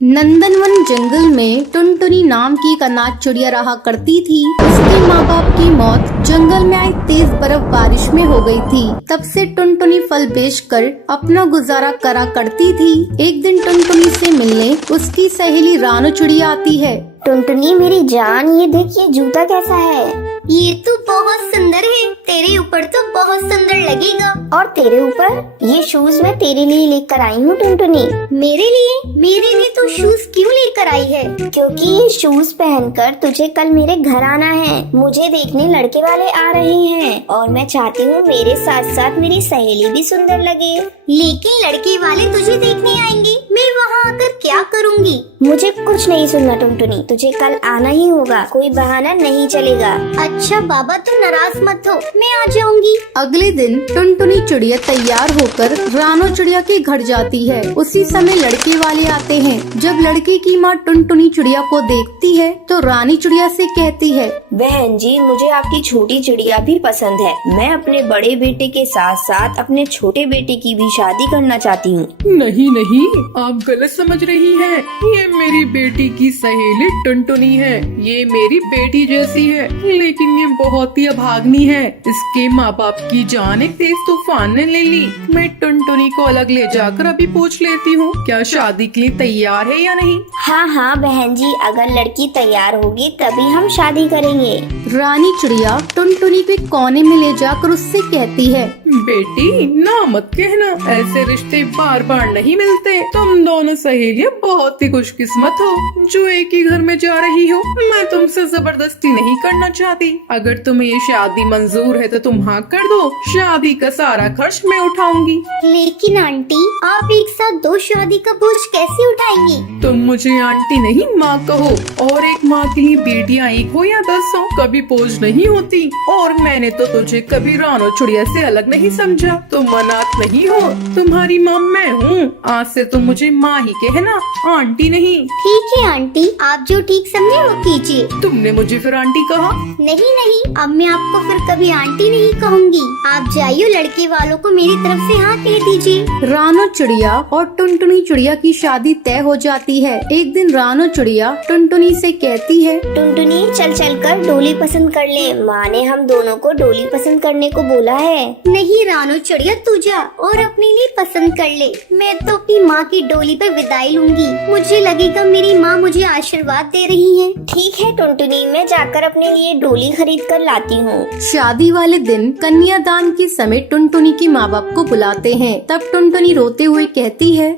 नंदनवन जंगल में टुनटुनी नाम की एक अनाथ चिड़िया रहा करती थी। उसके माँ बाप की मौत जंगल में आई तेज बर्फ बारिश में हो गई थी। तब से टुनटुनी फल बेचकर अपना गुजारा करा करती थी। एक दिन टुनटुनी से मिलने उसकी सहेली रानू चिड़िया आती है। टुनटुनी मेरी जान, ये देख, ये जूता कैसा है? ये तो बहुत सुंदर है, तेरे ऊपर तो बहुत सुंदर लगेगा। और तेरे ऊपर? ये शूज मैं तेरे लिए लेकर आई हूँ टुनटुनी। मेरे लिए तो शूज क्यों लेकर आई है? क्योंकि ये शूज पहनकर तुझे कल मेरे घर आना है। मुझे देखने लड़के वाले आ रहे हैं और मैं चाहती हूँ मेरे साथ साथ मेरी सहेली भी सुंदर लगे। लेकिन लड़के वाले तुझे देखने आएंगे, मैं वहाँ आकर क्या करूँगी? मुझे कुछ नहीं सुनना टुनटुनी, तुझे कल आना ही होगा, कोई बहाना नहीं चलेगा। अच्छा बाबा, तुम नाराज मत हो, मैं आ जाऊंगी। अगले दिन टुनटुनी चिड़िया तैयार होकर रानू चिड़िया के घर जाती है। उसी समय लड़के वाले आते हैं। जब लड़के की माँ टुनटुनी चिड़िया को देखती है तो रानी चिड़िया से कहती है, बहन जी, मुझे आपकी छोटी चिड़िया भी पसंद है। मैं अपने बड़े बेटे के साथ साथ अपने छोटे बेटे की भी शादी करना चाहती हूँ। नहीं नहीं, आप गलत समझ रही हैं। ये मेरी बेटी की सहेली टुनटुनी है। ये मेरी बेटी जैसी है, लेकिन ये बहुत ही अभागनी है। इसके माँ बाप की जान एक तेज तूफान ने ले ली। मैं टुनटुनी को अलग ले जाकर अभी पूछ लेती हूँ, क्या शादी के लिए तैयार है या नहीं। हाँ हाँ बहन जी, अगर लड़की तैयार होगी तभी हम शादी करेंगे। रानी चिड़िया टुनटुनी को एक कोने में ले जाकर उससे कहती है, बेटी ना मत कहना, ऐसे रिश्ते बार बार नहीं मिलते। तुम दोनों सहेलियां बहुत ही खुशकिस्मत हो जो एक ही घर में जा रही हो। मैं तुमसे जबरदस्ती नहीं करना चाहती। अगर तुम्हें ये शादी मंजूर है तो तुम हाँ कर दो। शादी का सारा खर्च मैं उठाऊंगी। लेकिन आंटी, आप एक साथ दो शादी का बोझ कैसे उठाएंगी? तुम मुझे आंटी नहीं माँ कहो। और एक माँ के लिए बेटियाँ एक हो या 10 हो, कभी बोझ नहीं होती। और मैंने तो तुझे कभी रानू चिड़िया से अलग नहीं समझा। तुम अनाथ नहीं हो, तुम्हारी माँ मैं हूँ। आज से तुम मुझे माँ ही कहना, आंटी नहीं। ठीक है आंटी, आप जो ठीक समझे वो कीजिए। तुमने मुझे फिर आंटी कहा? नहीं, अब मैं आपको फिर कभी आंटी नहीं कहूँगी। आप जाइए, लड़के वालों को मेरी तरफ से हाँ कह दीजिए। रानू चिड़िया और टुनटुनी चिड़िया की शादी तय हो जाती है। एक दिन रानू चिड़िया टुनटुनी से कहती है, टुनटुनी चल कर डोली पसंद कर ले। माँ ने हम दोनों को डोली पसंद करने को बोला है। नहीं रानू चिड़िया, तू जा और अपने लिए पसंद कर ले। मैं तो अपनी माँ की डोली पर विदाई लूंगी। मुझे लगेगा मेरी माँ मुझे आशीर्वाद दे रही है। ठीक है टुनटुनी, मैं जाकर अपने लिए डोली खरीद कर लाती हूँ। शादी वाले दिन कन्यादान के समय टुनटुनी के माँ बाप को बुलाते हैं। तब टुनटुनी रोते हुए कहती है,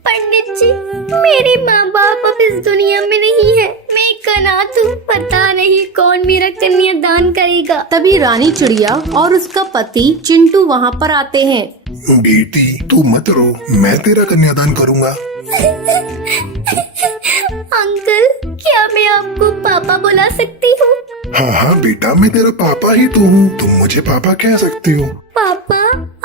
पंडित जी, मेरे माँ बाप अब इस दुनिया में नहीं है। मैं एक अनाथ हूँ, पता नहीं कौन मेरा कन्यादान करेगा। तभी रानी चिड़िया और उसका पति चिंटू वहाँ पर आते हैं। बेटी तू मत रो, मैं तेरा कन्यादान करूँगा। अंकल, क्या मैं आपको पापा बुला सकती हूँ? हाँ बेटा, मैं तेरा पापा ही तो हूँ, तुम मुझे पापा कह सकती हो। पापा,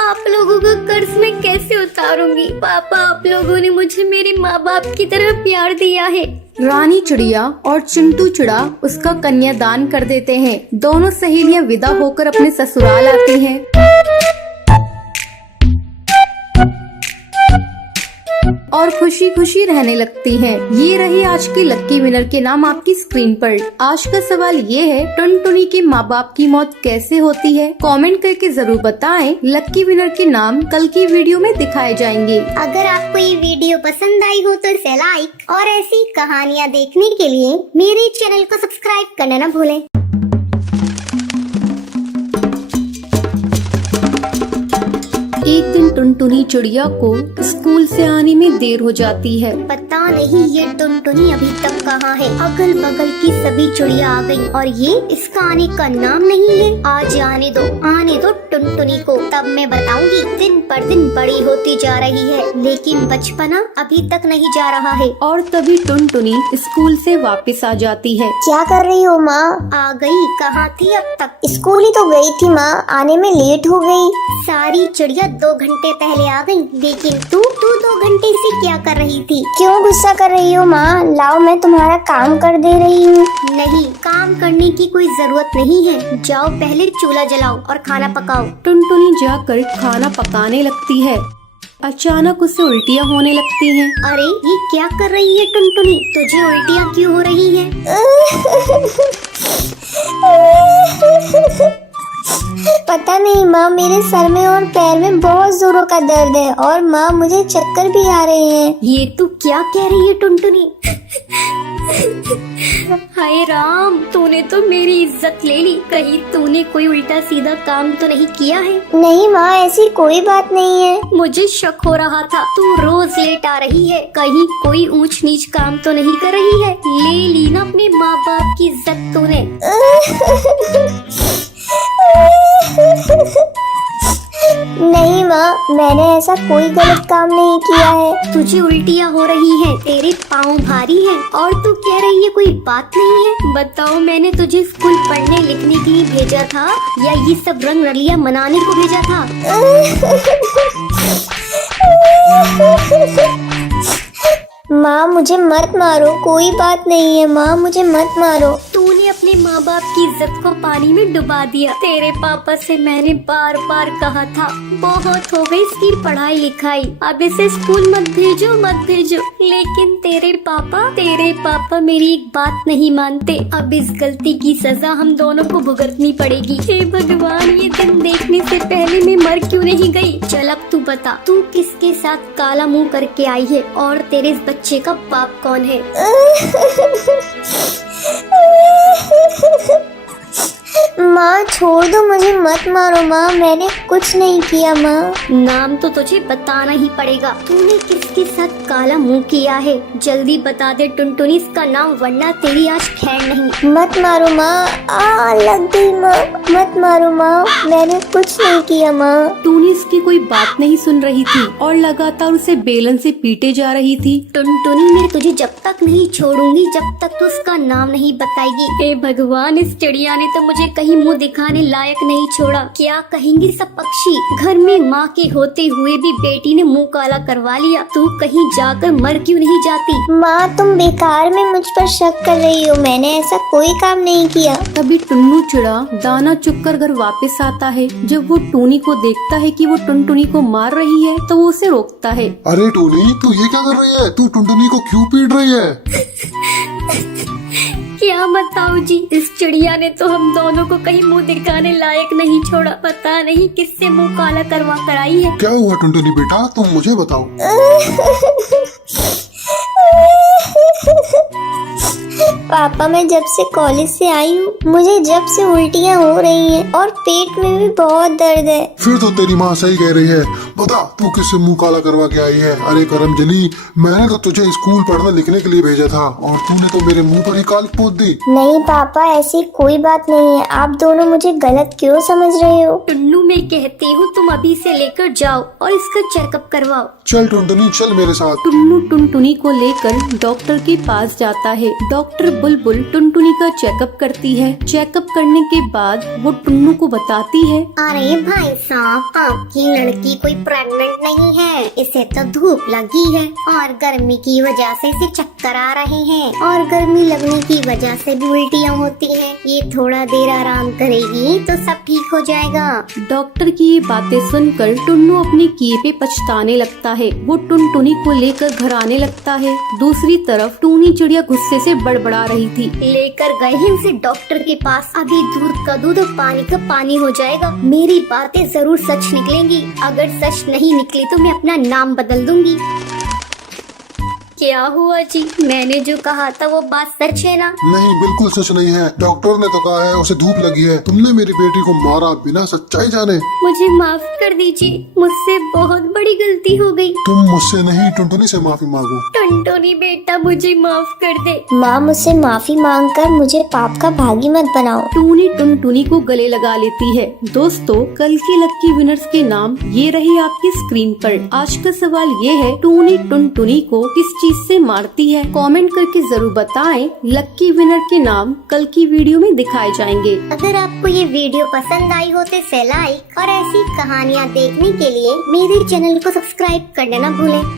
आप लोगों का कर्ज मैं कैसे उतारूंगी? पापा, आप लोगों ने मुझे मेरे माँ बाप की तरह प्यार दिया है। रानी चिड़िया और चिंटू चिड़ा उसका कन्यादान कर देते हैं। दोनों सहेलियां विदा होकर अपने ससुराल आती हैं। और खुशी खुशी रहने लगती हैं। ये रही आज की लक्की विनर के नाम आपकी स्क्रीन पर। आज का सवाल ये है, टुनटुनी के माँ बाप की मौत कैसे होती है? कमेंट करके जरूर बताएं। लक्की विनर के नाम कल की वीडियो में दिखाए जाएंगे। अगर आपको ये वीडियो पसंद आई हो तो इसे लाइक और ऐसी कहानियाँ देखने के लिए मेरे चैनल को सब्सक्राइब करना न भूलें। एक दिन टुनटुनी चिड़िया को स्कूल से आने में देर हो जाती है। पता नहीं ये टुनटुनी अभी तक कहाँ है। अगल बगल की सभी चिड़िया आ गई और ये इसका आने का नाम नहीं है। आज आने दो टुनटुनी को, तब मैं बताऊंगी। दिन पर दिन बड़ी होती जा रही है, लेकिन बचपना अभी तक नहीं जा रहा है। और तभी टुनटुनी स्कूल से वापस आ जाती है। क्या कर रही हो माँ? आ गई, कहाँ थी अब तक? स्कूल ही तो गई थी माँ, आने में लेट हो गई। सारी चिड़िया 2 घंटे पहले आ गई, लेकिन तू 2 घंटे से क्या कर रही थी? क्यों गुस्सा कर रही हो माँ? लाओ, मैं तुम्हारा काम कर दे रही हूँ। नहीं, काम करने की कोई जरूरत नहीं है। जाओ पहले चूल्हा जलाओ और खाना पकाओ। टुनटुनी जाकर खाना पकाने लगती है। अचानक उसे उल्टियाँ होने लगती हैं। अरे ये क्या कर रही है टुनटुनी, तुझे उल्टियाँ क्यों हो रही हैं? पता नहीं माँ, मेरे सर में और पैर में बहुत जोरों का दर्द है और माँ मुझे चक्कर भी आ रहे हैं। ये तू क्या कह रही है टुनटुनी? हाय राम, तूने तो मेरी इज्जत ले ली। कहीं तूने कोई उल्टा सीधा काम तो नहीं किया है? नहीं माँ, ऐसी कोई बात नहीं है। मुझे शक हो रहा था, तू रोज लेट आ रही है, कहीं कोई ऊंच नीच काम तो नहीं कर रही है? ले ली ना अपने माँ बाप की इज्जत तूने। नहीं माँ, मैंने ऐसा कोई गलत काम नहीं किया है। तुझे उल्टियाँ हो रही हैं, तेरे पाँव भारी हैं और तू कह रही है कोई बात नहीं है। बताओ, मैंने तुझे स्कूल पढ़ने लिखने के लिए भेजा था या ये सब रंग रलियाँ मनाने को भेजा था? माँ मुझे मत मारो, कोई बात नहीं है माँ, मुझे मत मारो। तूने अपने माँ बाप की इज्जत को पानी में डुबा दिया। तेरे पापा से मैंने बार बार कहा था, बहुत हो गई इसकी पढ़ाई लिखाई, अब इसे स्कूल मत भेजो मत भेजो, लेकिन तेरे पापा मेरी एक बात नहीं मानते। अब इस गलती की सजा हम दोनों को भुगतनी पड़ेगी। हे भगवान, ये दिन देखने से पहले मैं मर क्यों नहीं गई? चल अब तू बता, तू किसके साथ काला मुंह करके आई है और तेरे इस बच्चे का बाप कौन है? माँ छोड़ दो मुझे, मत मारो माँ, मैंने कुछ नहीं किया माँ। नाम तो तुझे बताना ही पड़ेगा, तूने किसके साथ काला मुंह किया है? जल्दी बता दे टुनटुनी इसका नाम, वरना तेरी आज खैर नहीं। मत मारो माँ, लग गई माँ, मत मारो माँ, मैंने कुछ नहीं किया माँ। टूनी इसकी कोई बात नहीं सुन रही थी और लगातार उसे बेलन से पीटे जा रही थी। टुनटुनी, मैं तुझे जब तक नहीं छोड़ूंगी जब तक तू उसका नाम नहीं बताएगी। हे भगवान, इस चिड़िया ने तो मुझे कहीं मुंह दिखाने लायक नहीं छोड़ा। क्या कहेंगे सब पक्षी? घर में माँ के होते हुए भी बेटी ने मुंह काला करवा लिया। तू कहीं जाकर मर क्यों नहीं जाती? माँ तुम बेकार में मुझ पर शक कर रही हो, मैंने ऐसा कोई काम नहीं किया। तभी टुन्नू चिड़ा दाना चुगकर घर वापस आता है। जब वो टूनी को देखता है कि वो टुनटुनी को मार रही है तो वो उसे रोकता है। अरे टूनी, तू ये क्या कर रही है? तू टुनटुनी को क्यों पीट रही है? क्या बताऊं जी, इस चिड़िया ने तो हम दोनों को कहीं मुंह दिखाने लायक नहीं छोड़ा। पता नहीं किससे मुंह काला करवा कर आई है। क्या हुआ टुनटुनी बेटा, तुम मुझे बताओ। पापा, मैं जब से कॉलेज से आई हूँ मुझे जब से उल्टियाँ हो रही हैं और पेट में भी बहुत दर्द है। फिर तो तेरी माँ सही कह रही है। बता, तू किससे मुंह काला करवा के आई है? अरे करमजनी, मैंने तो तुझे स्कूल पढ़ने लिखने के लिए भेजा था और तूने तो मेरे मुंह पर ही काल पोत दी। नहीं पापा, ऐसी कोई बात नहीं है, आप दोनों मुझे गलत क्यों समझ रहे हो? टुन्नू, मैं कहती हूँ तुम अभी से लेकर जाओ और इसका चेकअप करवाओ। चल टुनटुनी, चल मेरे साथ। टुन्नू टुनटुनी को लेकर डॉक्टर के पास जाता है। डॉक्टर बुलबुल टुनटुनी का चेकअप करती है। चेकअप करने के बाद वो टुन्नू को बताती है, अरे भाई साहब, आपकी लड़की कोई प्रेग्नेंट नहीं है, इसे तो धूप लगी है और गर्मी की वजह से इसे चक्कर आ रहे हैं और गर्मी लगने की वजह से भी उल्टियाँ होती हैं। ये थोड़ा देर आराम करेगी तो सब ठीक हो जाएगा। डॉक्टर की ये बातें सुनकर टुन्नू अपने किए पे पछताने लगता है। वो टुनटुनी को लेकर घर आने लगता है। दूसरी तरफ टूनी चिड़िया गुस्से से बड़बड़ा रही थी। लेकर गए हैं उसे डॉक्टर के पास, अभी दूध का दूध और पानी का पानी हो जाएगा। मेरी बातें जरूर सच निकलेंगी, अगर सच नहीं निकली तो मैं अपना नाम बदल दूंगी। क्या हुआ जी, मैंने जो कहा था वो बात सच है ना? नहीं, बिल्कुल सच नहीं है। डॉक्टर ने तो कहा है उसे धूप लगी है। तुमने मेरी बेटी को मारा बिना सच्चाई जाने। मुझे माफ कर दीजिए, मुझसे बहुत बड़ी गलती हो गई। तुम मुझसे नहीं, टुनटुनी से माफी मांगो। टुनटुनी बेटा, मुझे माफ कर दे। माँ, मुझसे माफी मांगकर मुझे पाप का भागी मत बनाओ। टूनी टुनटुनी को गले लगा लेती है। दोस्तों, कल के लक्की विनर्स के नाम ये रहे आपकी स्क्रीन पर। आज का सवाल ये है, टूनी टुनटुनी को किस चीज से मारती है? कमेंट करके जरूर बताएं। लक्की विनर के नाम कल की वीडियो में दिखाए जाएंगे। अगर आपको ये वीडियो पसंद आई हो तो इसे लाइक और ऐसी कहानियाँ देखने के लिए मेरे चैनल को सब्सक्राइब करना न भूलें।